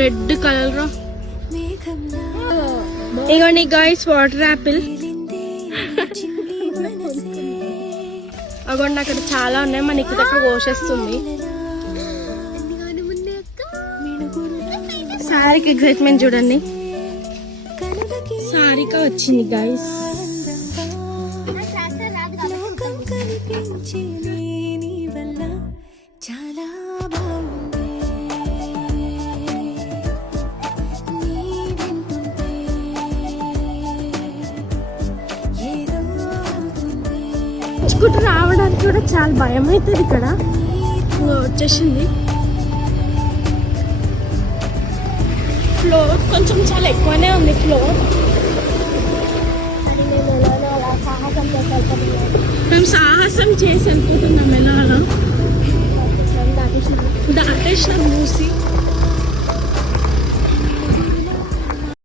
Red colour. ఇగోండి guys water Apple. అగోండి అక్కడ చాలా ఉన్నాయి, మనకి దగ్గర కోసేస్తుంది. సారీకి ఎగ్జైట్మెంట్ చూడండి, సారీగా వచ్చింది గైస్. నడుచుకుంటూ రావడానికి కూడా చాలా భయం అవుతుంది. ఇక్కడ వచ్చేసింది. ఫ్లోర్ కొంచెం చాలా ఎక్కువనే ఉంది ఫ్లోర్. మేము సాహసం చేసి అనుకుంటున్నాం. ఎలా దాటేసిన మూసి